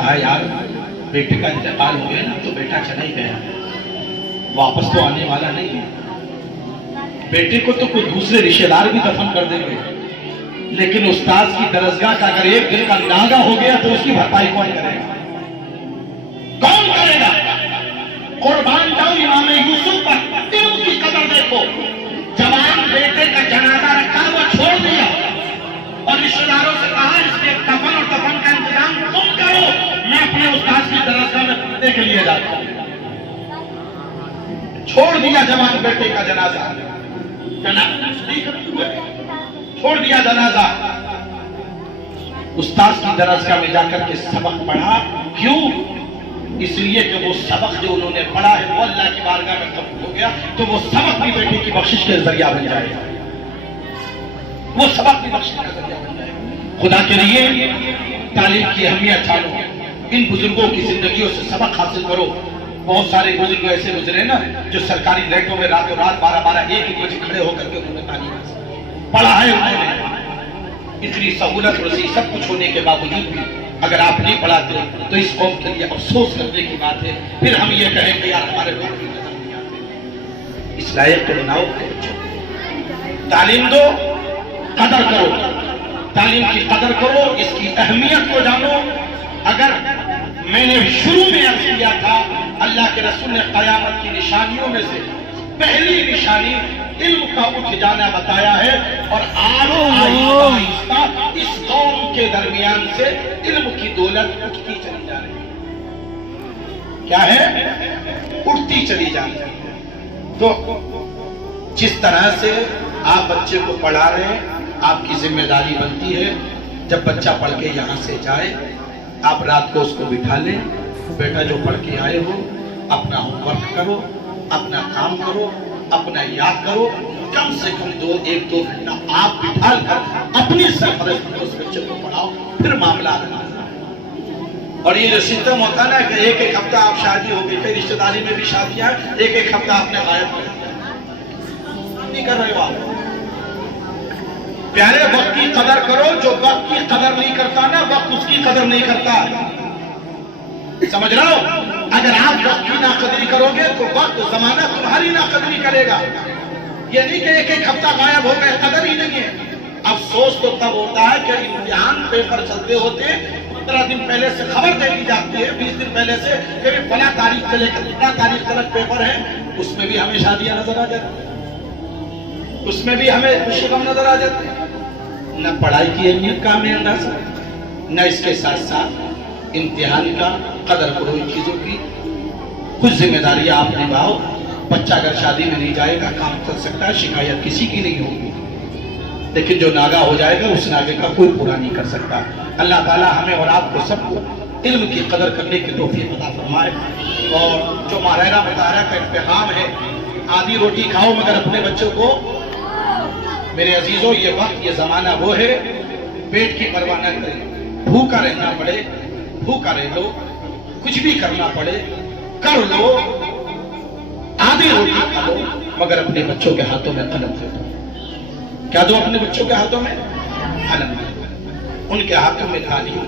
کہا یار بیٹے کا انتقال ہو گیا نا تو بیٹا چلا ہی گیا، واپس تو آنے والا نہیں ہے، بیٹے کو تو کوئی دوسرے رشتہ دار بھی دفن کر دیں گے، لیکن استاذ کی درسگاہ کا اگر ایک دن کا ناغہ ہو گیا تو اس کی بھرپائی کون کرے گا؟ کون کرے گا؟ قربان جاؤ امام یوسف پر، ان کی قدر دیکھو، جوان بیٹے کا جنازہ رکھا وہ چھوڑ دیا اور رشتہ داروں سے کہا اس کے کفن اور دفن کا انتظام تم کرو، میں اپنے استاذ کی درسگاہ میں پڑھنے کے لیے جاتا ہوں۔ چھوڑ دیا جوان بیٹے کا جنازہ، چھوڑ دیا جنازہ، استاذ کی درسگاہ میں جا کر کے سبق پڑھا۔ کیوں؟ اس لیے کہ وہ سبق جو انہوں نے پڑھا ہے وہ اللہ کی بارگاہ میں قبول ہو گیا تو وہ سبق بھی بیٹے کی بخشش کے ذریعہ بن جائے گا، وہ سبق بھی بخشش کا ذریعہ بن جائے گا۔ خدا کے لیے تعلیم کی اہمیت جانو، ان بزرگوں کی زندگیوں سے سبق حاصل کرو۔ بہت سارے بزرگ ایسے گزرے نا جو سرکاری لائٹوں میں راتوں رات 12 ایک بجے کھڑے ہو کر کے انہوں نے تعلیم حاصل پڑھا ہے۔ انہوں نے اتنی سہولت رسی سب کچھ ہونے کے باوجود بھی اگر آپ نہیں پڑھاتے تو اس قوم کے لیے افسوس کرنے کی بات ہے۔ پھر ہم یہ کہیں کہ یار ہمارے لوگ بھی نظر نہیں آتے، اس لائق کو بناؤ، تعلیم دو، قدر کرو، تعلیم کی قدر کرو، اس کی اہمیت کو جانو۔ اگر میں نے شروع میں عرض کیا تھا اللہ کے رسول نے قیامت کی نشانیوں میں سے پہلی نشانی علم کا اٹھ جانا بتایا ہے، اور آہستہ آہستہ اس قوم کے درمیان سے علم کی دولت اٹھتی چلی جا رہی ہے۔ کیا ہے؟ اٹھتی چلی جا رہی ہے۔ تو جس طرح سے آپ بچے کو پڑھا رہے ہیں آپ کی ذمہ داری بنتی ہے، جب بچہ پڑھ کے یہاں سے جائے آپ رات کو اس کو بٹھا لیں، بیٹا جو پڑھ کے آئے ہو اپنا ہوم ورک کرو، اپنا کام کرو، اپنا یاد کرو، کم سے کم 1-2 گھنٹہ آپ بٹھا کر اپنی سرپرستی میں اس بچے کو پڑھاؤ، پھر معاملہ آنا۔ اور یہ جو سسٹم ہوتا نا کہ ایک ہفتہ آپ شادی ہو گئی، کئی رشتہ داری میں بھی شادیاں ایک ہفتہ آپ نے غائب کر دیا، نہیں کر رہے ہو آپ۔ پیارے وقت کی قدر کرو، جو وقت کی قدر نہیں کرتا نا وقت اس کی قدر نہیں کرتا، سمجھ رہا ہو؟ اگر آپ وقت کی ناقدری کرو گے تو وقت زمانہ تمہاری ناقدری کرے گا۔ یہ نہیں کہ ایک ہفتہ غائب ہو گئے، قدر ہی نہیں ہے۔ افسوس تو تب ہوتا ہے کہ امتحان پیپر چلتے ہوتے 15 دن پہلے سے خبر دے دی جاتی ہے، 20 دن پہلے سے کہ فلاں تاریخ چلے گا، اتنا تاریخ تک پیپر ہے، اس میں بھی ہمیں شادیاں نظر آ جاتی ہیں، اس میں بھی ہمیں خوشی غم نظر آ جاتے ہیں۔ نہ پڑھائی کی اہمیت کا ہمیں اندازہ، نہ اس کے ساتھ ساتھ امتحان کا قدر کرو ان چیزوں کی۔ کچھ ذمہ داریاں آپ نبھاؤ، بچہ اگر شادی میں نہیں جائے گا کام کر سکتا ہے، شکایت کسی کی نہیں ہوگی، لیکن جو ناغہ ہو جائے گا اس ناغے کا کوئی پورا نہیں کر سکتا۔ اللہ تعالیٰ ہمیں اور آپ کو سب کو علم کی قدر کرنے کی توفیق عطا فرمائے۔ اور جو ماہرہ مطالعہ کا پیغام ہے، آدھی روٹی کھاؤ مگر اپنے بچوں کو، میرے عزیزوں یہ وقت یہ زمانہ وہ ہے پیٹ کی پرواہ نہ کریں، بھوکا رہنا پڑے بھوکا رہ لو، کچھ بھی کرنا پڑے کر لو، آدھی روٹی کھا لو مگر اپنے بچوں کے ہاتھوں میں قلم دے دو۔ کیا دو اپنے بچوں کے ہاتھوں میں؟ قلم دے دو، ان کے ہاتھوں میں تعلیم۔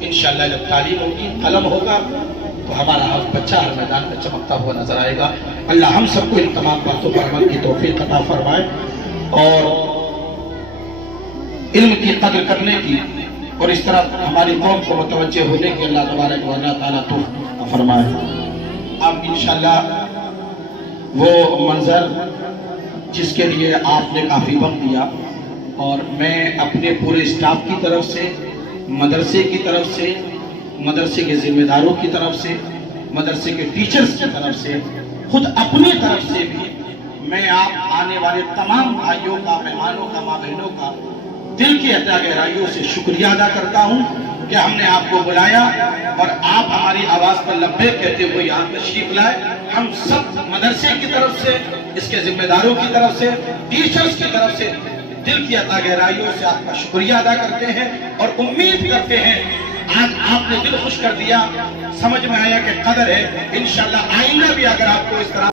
انشاءاللہ جب تعلیم ہوگی قلم ہوگا تو ہمارا بچہ ہر میدان میں چمکتا ہوا نظر آئے گا۔ اللہ ہم سب کو ان تمام باتوں پر عمل کی توفیق عطا فرمائے اور علم کی قدر کرنے کی اور اس طرح ہماری قوم کو متوجہ ہونے کی اللہ تبارک و تعالیٰ توفیق فرمائے۔ اب انشاءاللہ وہ منظر جس کے لیے آپ نے کافی وقت دیا، اور میں اپنے پورے اسٹاف کی طرف سے، مدرسے کی طرف سے، مدرسے کے ذمہ داروں کی طرف سے، مدرسے کے ٹیچرز کی طرف سے، خود اپنی طرف سے بھی میں آپ آنے والے تمام بھائیوں کا، مہمانوں کا، ماں بہنوں کا دل کی عطا گہرائیوں سے شکریہ ادا کرتا ہوں کہ ہم نے آپ کو بلایا اور آپ ہماری آواز پر لبیک کہتے ہوئے یہاں تشریف لائے۔ ہم سب مدرسے کی طرف سے، اس کے ذمہ داروں کی طرف سے، ٹیچرز کی طرف سے دل کی عطا گہرائیوں سے آپ کا شکریہ ادا کرتے ہیں اور امید کرتے ہیں آج آپ نے دل خوش کر دیا، سمجھ میں آیا کہ قدر ہے۔ انشاءاللہ آئندہ بھی اگر آپ کو اس طرح